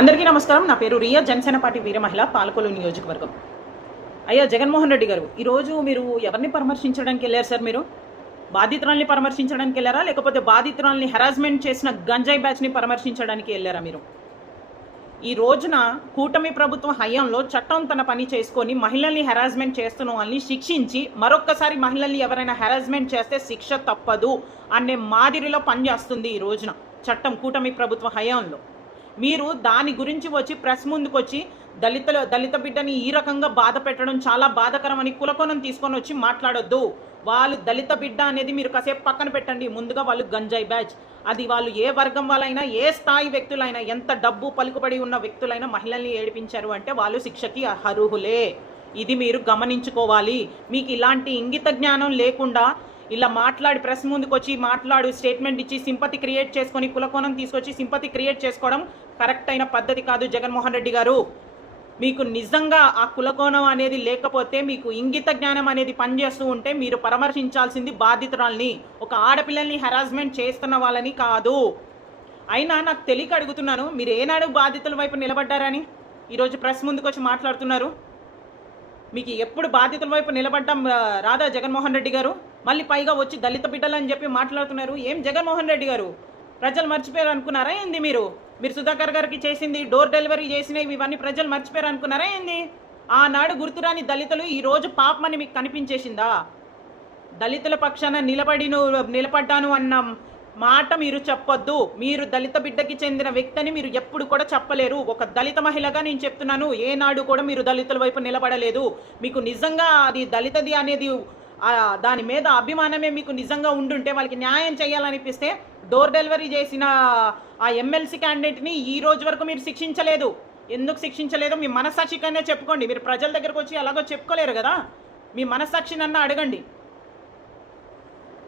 అందరికీ నమస్కారం. నా పేరు రియా, జనసేన పార్టీ వీర మహిళ, పాలకొల్లు నియోజకవర్గం. అయ్యా జగన్మోహన్ రెడ్డి గారు, ఈరోజు మీరు ఎవరిని పరామర్శించడానికి వెళ్ళారు సార్? మీరు బాధితురాల్ని పరామర్శించడానికి వెళ్ళారా, లేకపోతే బాధితురాల్ని హెరాస్మెంట్ చేసిన గంజాయి బ్యాచ్ని పరామర్శించడానికి వెళ్ళారా మీరు? ఈ రోజున కూటమి ప్రభుత్వం హయాంలో చట్టం తన పని చేసుకొని మహిళల్ని హెరాస్మెంట్ చేస్తున్న వాళ్ళని శిక్షించి మరొక్కసారి మహిళల్ని ఎవరైనా హెరాస్మెంట్ చేస్తే శిక్ష తప్పదు అనే మాదిరిలో పనిచేస్తుంది ఈ రోజున చట్టం కూటమి ప్రభుత్వ హయాంలో. మీరు దాని గురించి వచ్చి ప్రెస్ ముందుకు వచ్చి దళిత బిడ్డని ఈ రకంగా బాధ పెట్టడం చాలా బాధాకరమని కులకోణం తీసుకొని వచ్చి మాట్లాడొద్దు. వాళ్ళు దళిత బిడ్డ అనేది మీరు కాసేపు పక్కన పెట్టండి. ముందుగా వాళ్ళు గంజాయి బ్యాచ్, అది వాళ్ళు ఏ వర్గం వాళ్ళైనా, ఏ స్థాయి వ్యక్తులైనా, ఎంత డబ్బు పలుకుబడి ఉన్న వ్యక్తులైనా మహిళల్ని ఏడిపించారు అంటే వాళ్ళు శిక్షకి అర్హులే. ఇది మీరు గమనించుకోవాలి. మీకు ఇలాంటి ఇంగిత జ్ఞానం లేకుండా ఇలా మాట్లాడి ప్రెస్ ముందుకు వచ్చి స్టేట్మెంట్ ఇచ్చి సింపతి క్రియేట్ చేసుకొని కులకోణం తీసుకొచ్చి సింపతి క్రియేట్ చేసుకోవడం కరెక్ట్ అయిన పద్ధతి కాదు. జగన్మోహన్ రెడ్డి గారు, మీకు నిజంగా ఆ కులకోణం అనేది లేకపోతే, మీకు ఇంగిత జ్ఞానం అనేది పనిచేస్తూ ఉంటే మీరు పరామర్శించాల్సింది బాధితురాల్ని, ఒక ఆడపిల్లల్ని హెరాస్మెంట్ చేస్తున్న వాళ్ళని కాదు. అయినా నాకు తెలియక అడుగుతున్నాను, మీరు ఏనాడు బాధితుల వైపు నిలబడ్డారని ఈరోజు ప్రెస్ ముందుకు వచ్చి మాట్లాడుతున్నారు? మీకు ఎప్పుడు బాధితుల వైపు నిలబడ్డం రాదా జగన్మోహన్ రెడ్డి గారు? మళ్ళీ పైగా వచ్చి దళిత బిడ్డలని చెప్పి మాట్లాడుతున్నారు. ఏం జగన్మోహన్ రెడ్డి గారు, ప్రజలు మర్చిపోయారు అనుకున్నారా ఏంది? మీరు సుధాకర్ గారికి చేసింది, డోర్ డెలివరీ చేసినవి, ఇవన్నీ ప్రజలు మర్చిపోయారు అనుకున్నారా ఏంది? ఆనాడు గుర్తురాని దళితులు ఈరోజు పాపమని మీకు కనిపించేసిందా? దళితుల పక్షాన నిలబడ్డాను అన్న మాట మీరు చెప్పొద్దు. మీరు దళిత బిడ్డకి చెందిన వ్యక్తిని మీరు ఎప్పుడు కూడా చెప్పలేరు. ఒక దళిత మహిళగా నేను చెప్తున్నాను, ఏనాడు కూడా మీరు దళితుల వైపు నిలబడలేదు. మీకు నిజంగా అది దళితది అనేది దాని మీద అభిమానమే మీకు నిజంగా ఉండుంటే, వాళ్ళకి న్యాయం చేయాలనిపిస్తే డోర్ డెలివరీ చేసిన ఆ ఎమ్మెల్సీ క్యాండిడేట్ని ఈ రోజు వరకు మీరు శిక్షించలేదు. ఎందుకు శిక్షించలేదు? మీ మనస్సాక్షికైనా చెప్పుకోండి. మీరు ప్రజల దగ్గరకు వచ్చి అలాగో చెప్పుకోలేరు కదా. మీ మనస్సాక్షినన్నా అడగండి.